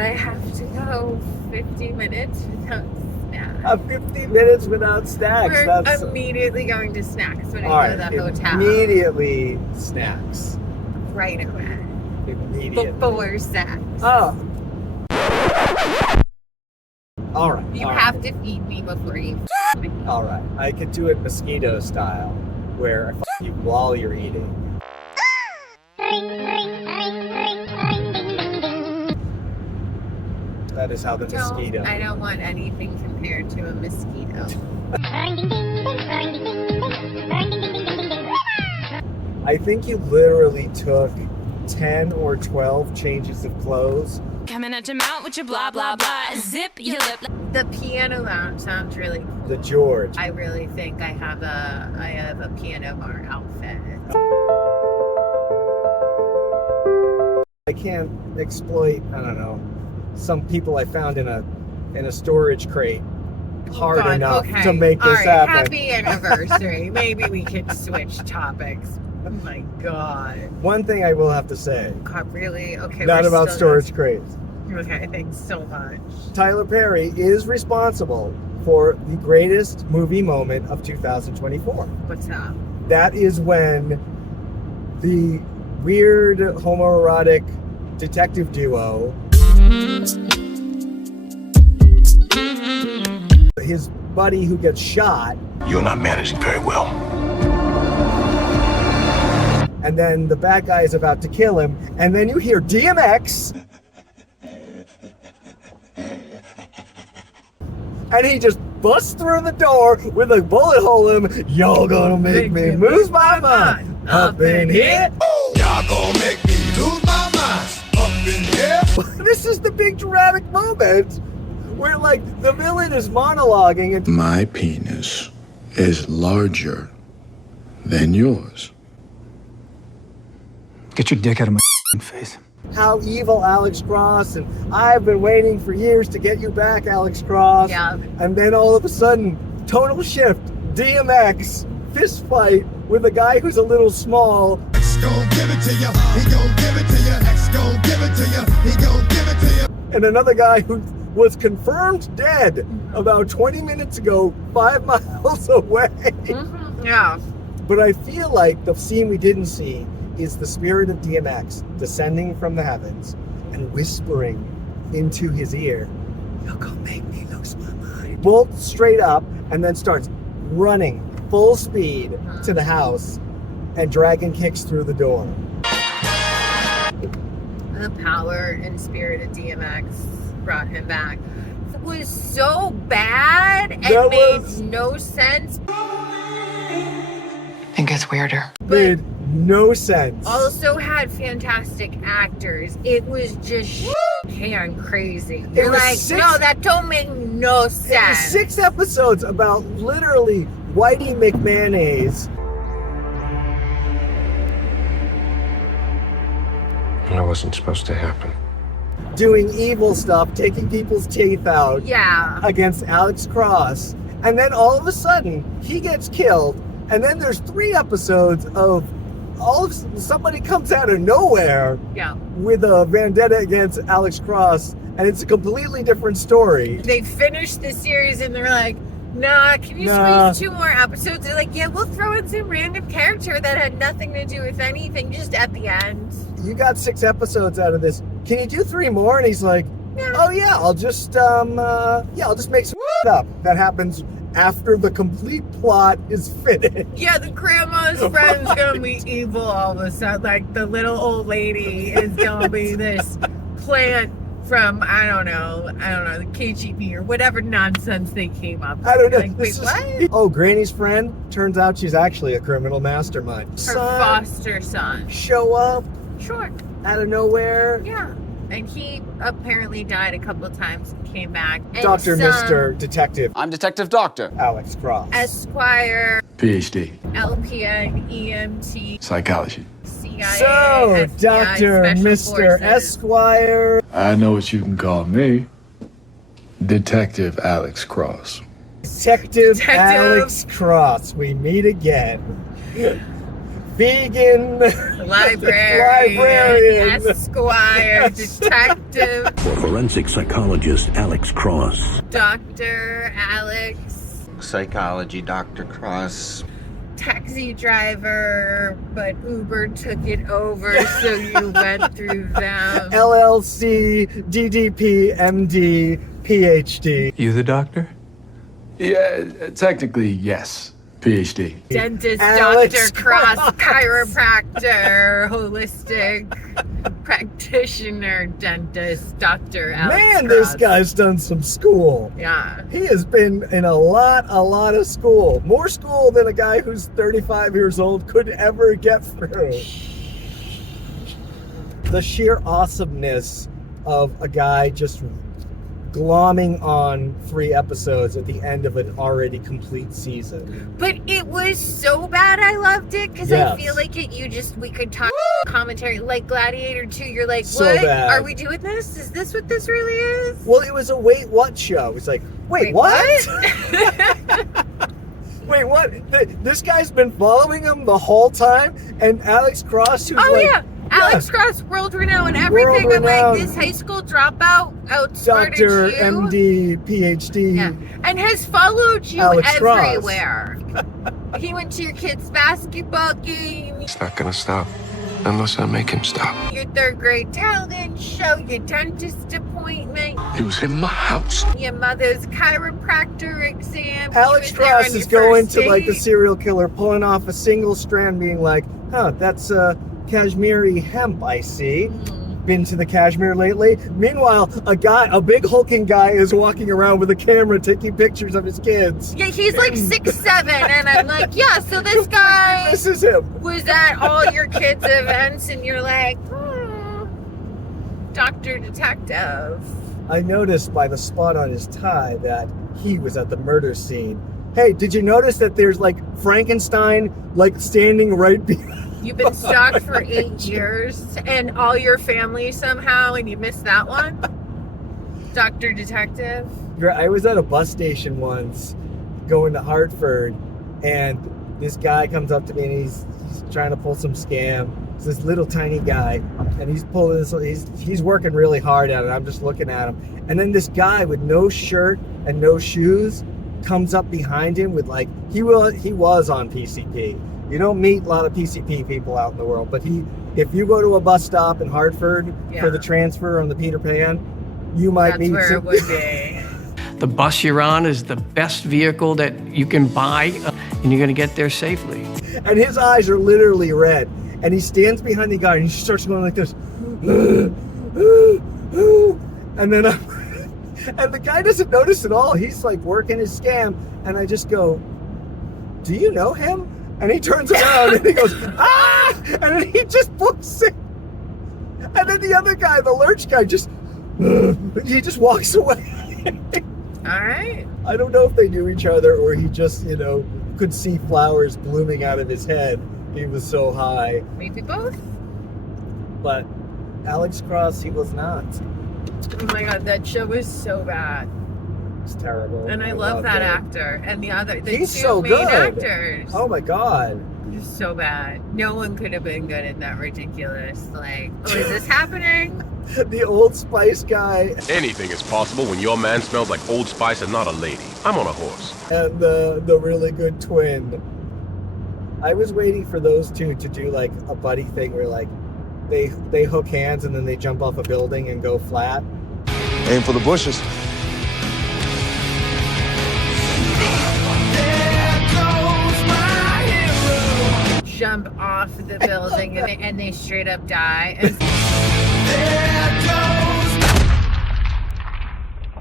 I have to go 50 minutes without snacks. 50 minutes without snacks. We're immediately going to snacks when we go to the hotel. Immediately snacks. Right away. Immediately. Before sex. Oh. All right. You have to feed me before you feed me. All right. I could do it mosquito style, where I f you while you're eating. That is how the mosquito. I don't want anything compared to a mosquito. I think you literally took 10 or 12 changes of clothes. Coming at your mouth with your blah blah blah. Zip your lip. The piano lounge sounds really cool. The George. I really think I have a piano bar outfit. I can't exploit, I don't know, some people I found in a storage crate hard enough to make this happen. Happy anniversary. Maybe we could switch topics. Oh my God. One thing I will have to say. God, really? Okay. Not about storage crates. Okay, thanks so much. Tyler Perry is responsible for the greatest movie moment of 2024. What's that? That is when the weird homoerotic detective duo, his buddy who gets shot. You're not managing very well. And then the bad guy is about to kill him, and then you hear DMX, and he just busts through the door with a bullet hole in him. Y'all gonna make me lose my mind up in here. Y'all gonna make me lose my mind up in here. This is the big dramatic moment where, like, the villain is monologuing and my penis is larger than yours. Get your dick out of my face. how evil Alex Cross, and I've been waiting for years to get you back, Alex Cross. Yeah. And then all of a sudden, total shift, DMX, fist fight with a guy who's a little small. X gon' give it to you, he gon' give it to you. X gon' give it to you, he gon' give it to you. And another guy who was confirmed dead about 20 minutes ago, 5 miles away. Mm-hmm. Yeah. But I feel like the scene we didn't see is the spirit of DMX descending from the heavens and whispering into his ear, "You're gonna make me lose my mind." Bolts straight up and then starts running full speed to the house, and Dragon kicks through the door. The power and spirit of DMX brought him back. It was so bad and made no sense. It gets weirder. Made no sense. Also had fantastic actors. It was just can crazy. You're was like, six- no, that don't make no It was sense. 6 episodes about literally Whitey McMahon's. That wasn't supposed to happen. Doing evil stuff, taking people's teeth out Yeah. against Alex Cross. And then all of a sudden, he gets killed. And then there's 3 episodes of somebody comes out of nowhere Yeah. with a vendetta against Alex Cross. And it's a completely different story. They finished the series and they're like, nah, can you squeeze 2 more episodes? They're like, yeah, we'll throw in some random character that had nothing to do with anything, just at the end. You got 6 episodes out of this. Can you do 3 more? And he's like, oh yeah, I'll just make some up. That happens after the complete plot is finished. Yeah, the grandma's friend's gonna be evil all of a sudden. Like, the little old lady is gonna be this plant from, I don't know, the KGB or whatever nonsense they came up with. I don't know. Like, wait, what? Oh, Granny's friend? Turns out she's actually a criminal mastermind. Her foster son. Show up Sure. out of nowhere. Yeah. And he apparently died a couple of times and came back. And Dr. Mr. Detective I'm Detective Doctor Alex Cross. Esquire, PhD. LPN, EMT, Psychology. CIA, So, FBI, Dr. Special Mr. Forces. Esquire. I know what you can call me. Detective Alex Cross. Detective Alex Cross. We meet again. vegan librarian, esquire, detective, For forensic psychologist Alex Cross. Dr. Alex, Psychology, Dr. Cross. taxi driver, but Uber took it over, so you went through them. LLC, DDP, MD, PhD. You the doctor? Yeah, technically, yes. PhD. Dentist, Alex Dr. Cross, chiropractor, holistic practitioner, dentist, Dr. Alex Man, Cross. this guy's done some school. Yeah. He has been in a lot of school. More school than a guy who's 35 years old could ever get through. The sheer awesomeness of a guy just glomming on 3 episodes at the end of an already complete season. But it was so bad I loved it because Yes. I feel like we could talk commentary like Gladiator 2. You're like, So what? bad. Are we doing this? Is this what this really is? Well, it was a wait what show. It's like, wait what? Wait, what? This guy's been following him the whole time? And Alex Cross, who's Oh, like... yeah. Alex Cross, world renowned, everything. I'm like, World-renowned. this high school dropout outsmarted Dr. you. MD, PhD. Yeah. And has followed you Alex Cross. everywhere. He went to your kid's basketball game, It's not gonna stop unless I make him stop. your 3rd grade talent show, your dentist appointment, He was in my house. your mother's chiropractor exam. Alex He was there Cross on is your going first to like the date. serial killer, pulling off a single strand, being like, huh, that's Kashmiri hemp, I see. Been to the Kashmir lately? Meanwhile, a big hulking guy is walking around with a camera taking pictures of his kids. Yeah, he's like 6'7", and I'm like, yeah, so this guy This is him. was at all your kids' events, and you're like, Dr. Detective. I noticed by the spot on his tie that he was at the murder scene. Hey, did you notice that there's like Frankenstein like standing right behind? You've been stalked for 8 years, and all your family somehow, and you missed that one? Dr. Detective? I was at a bus station once going to Hartford, and this guy comes up to me and he's trying to pull some scam. It's this little tiny guy, and he's pulling this. He's working really hard at it. I'm just looking at him, and then this guy with no shirt and no shoes comes up behind him with like he was on PCP. You don't meet a lot of PCP people out in the world, but if you go to a bus stop in Hartford for the transfer on the Peter Pan, you might That's meet where some, it would be. The bus you're on is the best vehicle that you can buy, and you're going to get there safely. and his eyes are literally red. And he stands behind the guy and he starts going like this. And then and the guy doesn't notice at all. He's like working his scam. And I just go, do you know him? And he turns around and he goes, ah! And then he just books it. And then the other guy, the lurch guy, he just walks away. All right. I don't know if they knew each other or he just, could see flowers blooming out of his head. He was so high. Maybe both. But Alex Cross, he was not. Oh my god, that show was so bad. It's terrible. And I love loved that it. actor. And the He's two so main good. actors. Oh my god. Just so bad. No one could have been good in that ridiculous, like, oh, is this happening? The Old Spice guy Anything is possible when your man smells like Old Spice and not a lady. I'm on a horse. and the really good twin. I was waiting for those two to do like a buddy thing where like they hook hands and then they jump off a building and go flat. Aim for the bushes. Jump off the building and they straight up die. And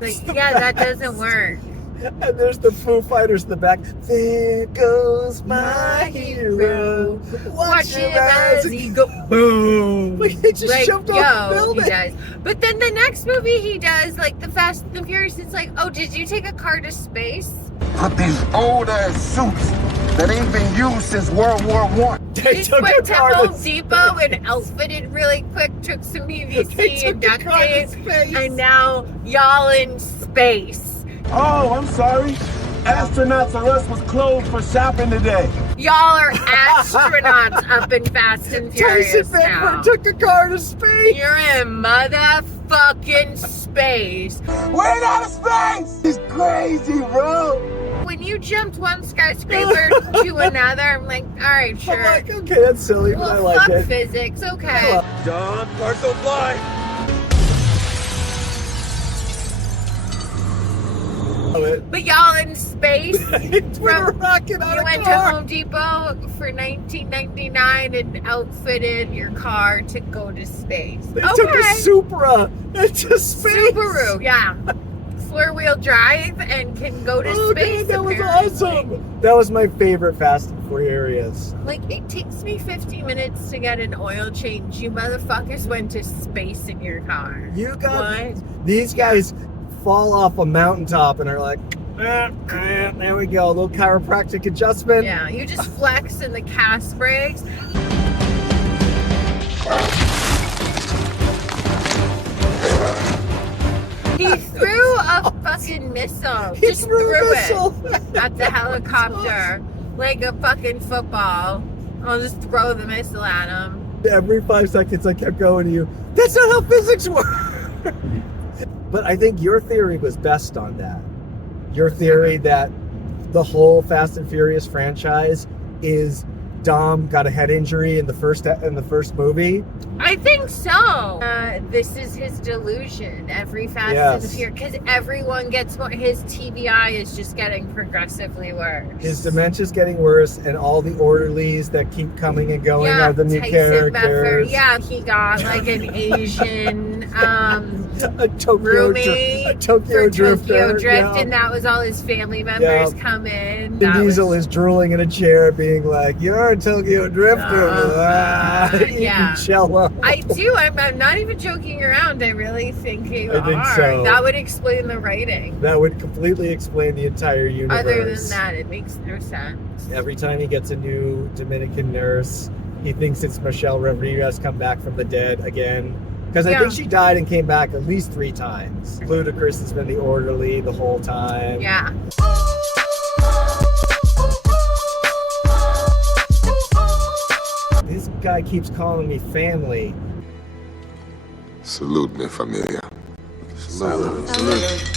like, yeah, that doesn't work. And there's the Foo Fighters in the back. There goes my hero. Watch him as he go boom. Like he just Like, jumped off the yo, he building. does. But then the next movie he does, like the Fast and the Furious, it's like, oh, did you take a car to space? Put these old ass suits that ain't been used since World War I. They Just took a went to car Home to Depot and outfitted really quick, took some They PVC and took a duct car to tape, space. and now y'all in space. Oh, I'm sorry. Astronauts or us was closed for shopping today. Y'all are astronauts up in Fast and Furious Tyson now. Beckford took a car to space. You're in motherfucking space. We're in outer space. It's crazy, bro. When you jumped one skyscraper to another, I'm like, all right, sure. I'm like, okay, that's silly, but I Well, like fuck it. physics, okay. John, cars don't fly. Love it. But y'all in space. We're rocking on You a went car. to Home Depot for $19.99 and outfitted your car to go to space. They took a Supra into space. Subaru, yeah. 4-wheel drive and can go to Oh, space. God, that was apparently. awesome. That was my favorite Fast and Furious. Like, it takes me 50 minutes to get an oil change. You motherfuckers went to space in your car. You got What? these guys fall off a mountaintop and are like, there we go, a little chiropractic adjustment. Yeah, you just flex in the cast brakes. He threw a fucking missile. He Just threw a threw missile. it at the helicopter like a fucking football. I'll just throw the missile at him. Every 5 seconds I kept going to you, that's not how physics work. But I think your theory was best on that. Your theory that the whole Fast and Furious franchise is Dom got a head injury in the first movie. I think so. This is his delusion. Every Fast and the Furious, because everyone gets more. His TBI is just getting progressively worse. His dementia's getting worse, and all the orderlies that keep coming and going are the new Tyson characters. Beckford. Yeah, he got like an Asian a Tokyo roomie Tokyo for Drifter. Tokyo Drift, yeah. and that was all his family members come in. Vin That Diesel was- is drooling in a chair, being like, "You're a Tokyo Drifter." yeah. Cello. I do. I'm not even joking around. I really think you I think are. so. That would explain the writing. That would completely explain the entire universe. Other than that, it makes no sense. Every time he gets a new Dominican nurse, he thinks it's Michelle Rodriguez come back from the dead again. Because I think she died and came back at least 3 times. Ludacris has been the orderly the whole time. Yeah. This guy keeps calling me family. Salute, mi familia. Salute.